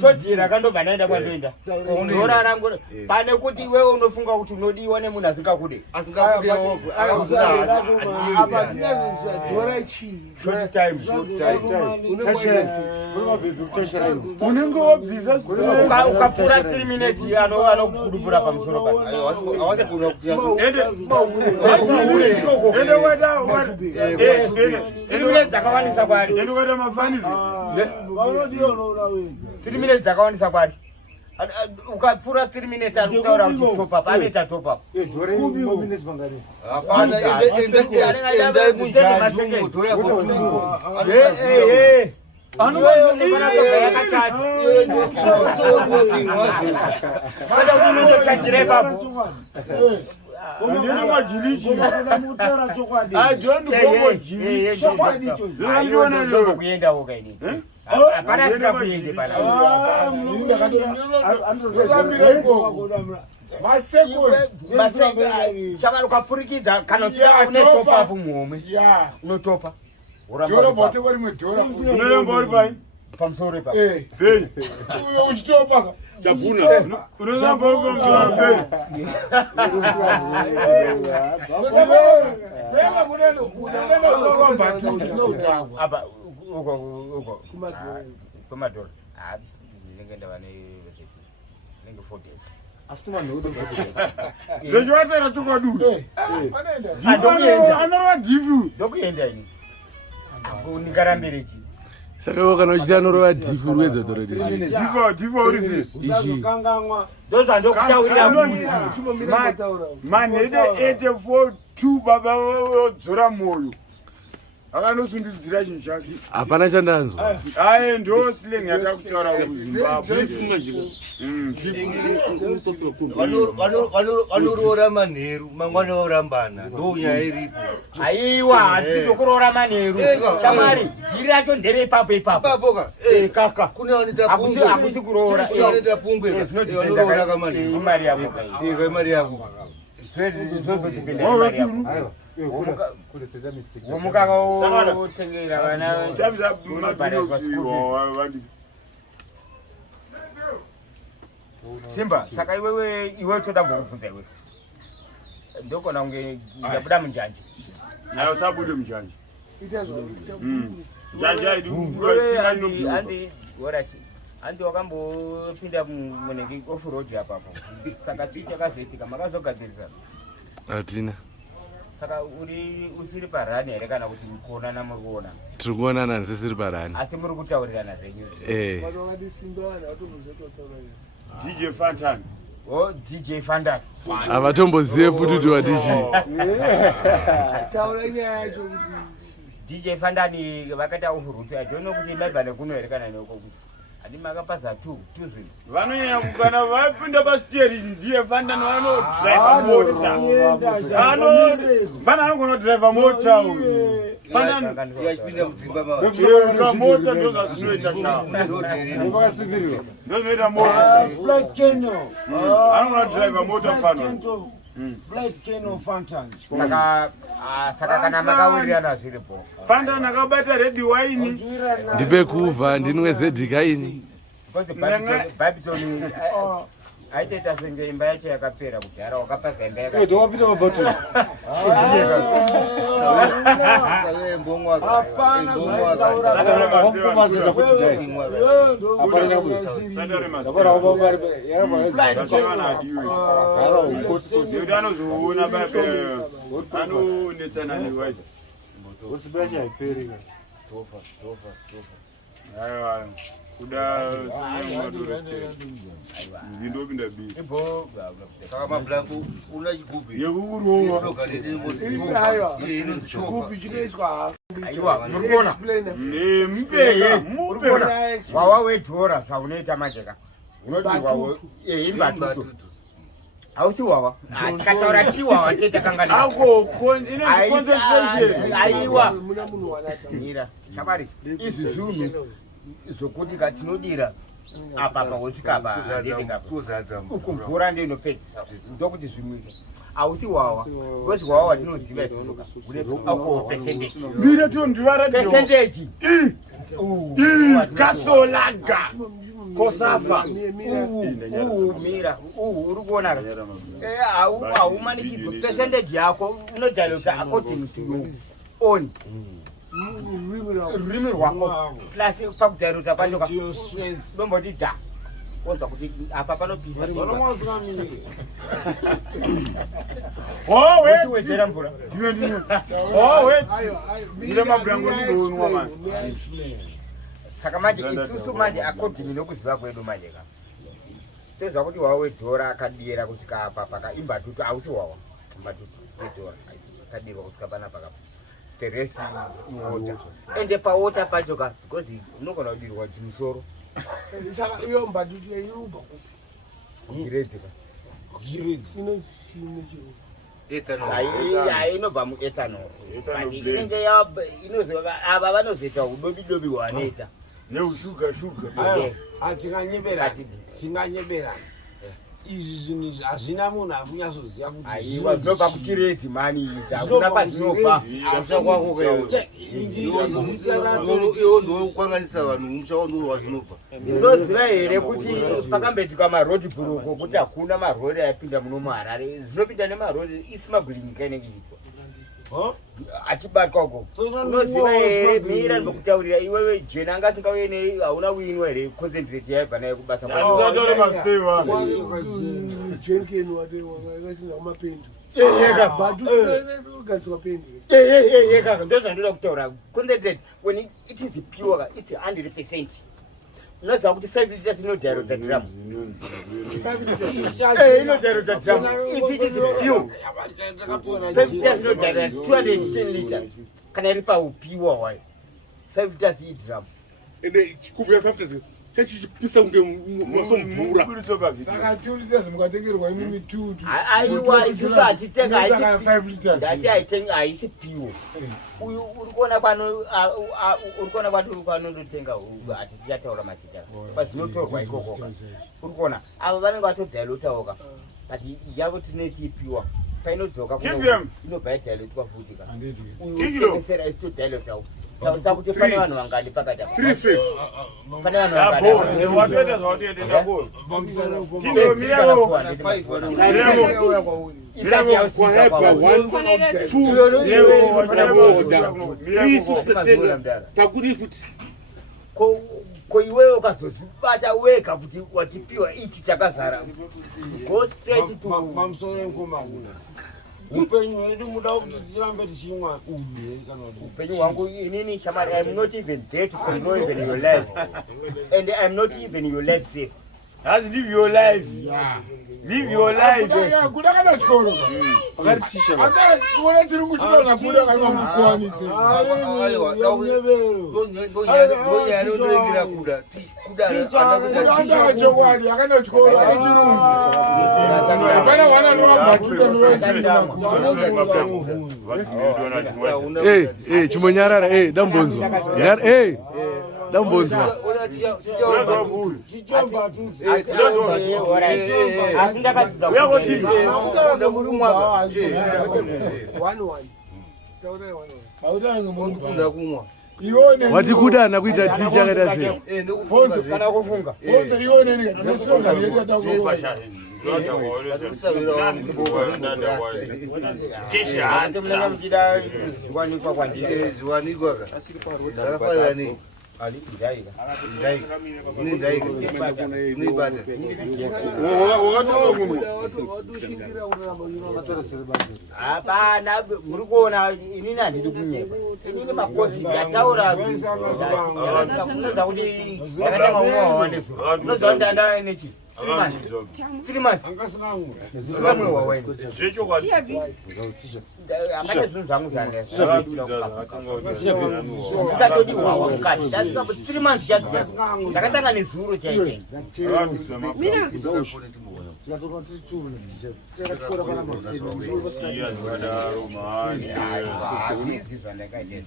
todzira kandobva naenda kwandoenda dhora rangu pane kuti wewe unofunga kuti unodiwa nemunhu asingakude unenge wabvisa ukapfuura 3 minutes anokudubura pamusoro pake dzakawanisa kwari 3 minutes dzakawanisa kwari ukapfuura 3 minutes ari kutaura kuti top up anoita top up ukapfurikidza kana une top up muhomwe unotopa pamusoro ipa uchitopa chabuna unoramba apa uko kumadhora ndinenge ndava nenge 4 days zvechivatara chokwadu anorova dhifu ndokuenda ini ndingarambirechi saka kana uchita anorova dhifu rwedza dhifu aurisi ndozvandokutaurira manhede 842 baba vodzora mwoyo akanosundidzira chinhu chake hapana chandanzwa aye ndo slang yatakutaura kuzimbabwe vanoroora manheru mangwana orambana ndonyaya iripo aiwa hatisi kuroora manheru shamwari dhiri racho ndere ipapo ipapoka kaka akusi kuroora vanoroora kamanheru imari yako imari yako zvozotipinda imari yako womukanga wotengera vana Simba, saka iwe toda mbokubvunza iwe ndokona kunge ndabuda munjanje nayo sabude munjanje njanje handi wakambopinda munenge off-road apapo saka tii chakazoitika makazogadzirisa hatina saka uchiri parani here kana kuti kuonana muri kuona tiri kuonana ndisisiri parani asi muri kutaurirana zvenyu DJ Fantan DJ Fantan havatombozive futi kuti wadiji DJ Fandani vakaita off-road adono kuti maibva nekuno here kana neoko kuti hadi makapaza tu zvinhu vanonyanya kukana vapinda pasteri ndiye Fantan vanodriva mota Fantan angonodriva mota Fantan yachipinda mudzimba mota ndozvazvinoita vakasibiriwa ndozvinoita mota flight canal anonodriva mota Fantan flight canal Fantan saka kana makawirirana zviripo Fantan akabata red wine ndipekuvha ndinwe zedhikaini babitoni aitoita senge imba yacho yakapera kudhara wakapaza imba yakapera wapinda Mbatutu kuda ndopinda bi kaka mablanco una chigubi yekukurowa chigubi chinoiswa aiwa murikuona mupeye wawa wedhora zvaunoita majeka unoti Mbatutu hausi wawa tikataura tiwawa tetakangana aiwa mira shamari izvi zvinhu zvokuti katinodira apa wosvika apa uku mvura ndio inopedzisa ndokuti zvimwike ausi wawa because wawa ndinoziva zvinoka une alcohol percentage Mira tu ndivara percentage kasolaga kosafa mira uri kuona haumanikidzwa percentage yako unodilota according to your own rurimi rwako plus pakudilota kwacho domboti dha wonzwa kuti apa panopisa wedzera mvura ndine mabrango ndinoonwa mani saka manje isusu manje according nokuziva kwedu manje ka tozwa kuti wawa wedhora akadiyera kusvika apa pakaImbatutu ausi wawa Mbatutu wedhora akadiyerwa kusvika panapa kapa the rest water ende pawater pacho ka because unogona kudirwa chimusoro saka iyo Mbatutu yairubva kuchiredzika inobva muethanol inenge ava vanozoita udobidobi hwanoita neushuga tinganyebera izvi zvinhu izvi hazvina munhu akunyazoziva kuti aiwa dzinobva kuchiredzi mani hakuna padzinobva iwo ndokwanganisa vanhu mushao ndorwa zvinobva unoziva here kuti pakambetuka marodi buruko kuti hakuna marori ayapinda muno muharare zvinopinda nemarori isimaguri nyika inenge ichitwa achibatwa uko unoziva here mira ndokutaurira iwewe jena anga singauye hauna winwa here concentrate yaibva naye kubasa ndozvandoda kutaura concentrate when it is pure it's 100%. Unoziva kuti 5 liters inodhirota drum inodhirota drum if it is pure 5 liters inodhirota 210 liters kana iri paupiwa hwayo 5 liters idrum ende chikubwa 5 liters chachichipisa kunge mvura saka 2 liters mukatengerwa imimi 2 aiwa isusu hatitenga 5 liters ndati haitenga haisi piwo uyu uri kuona kwanondotenga hati tichataura machita pazvinotorwa ikokoka uri kuona avo vanenge vatodhilotawoka but yavo tineti piwa painodzoka inobva yadhilotwa futi ka uyu utengesera isitodhilotawo tausa kuti pane vanhu vangani pakati pane vanhu ko iwewe ukazozvibata wega kuti wachipiwa ichi chakazara go straight to pamusoro enkomanguna upenyu hwedu muda kuti tirambe tichimwa uye kana upenyu hwangu inini shamari I'm not even there to control even your life and I'm not even your life safe. Just live your life. Live your life. Kuda kana chikoro Akatisha. Akara kuona tiri kuchikora kuda kana mukwanise. Aiwa, ndoingira kuda. Kuda anda chowali akana chikoro achirunzi. Kana wana Mbatutu no chimonyarara dambonzo. Dambonzo. Wati kuda na kuita ticha akaita sei? Fonzo kana kufunga. Fonzo ione ni dzinosonga yedu atakuwa. Kesha hata mnanga mjida zwanikwa kwa ndiye. Zwanikwa ka. Ndakafanya nini? Ali ndaika. Ni bade. Hapana muri kuona inini handidi kunyeba. Inini makosi yataura. Unoza kuti yakatanga umwa unoza kuti ndanda nechi. 3 months. Ngamwe wawe. Jecho kwa. Amane zvinhu zvangu zvanga. Ndakatodi wawa mukati. Ndasvika 3 months chadya. Ndakatanga nezuro chaiye. Minox. Tinatoka tichuru ticha. Tikakora kana masini. Iya, ndakadaro mani. Aiwa, ndakaita.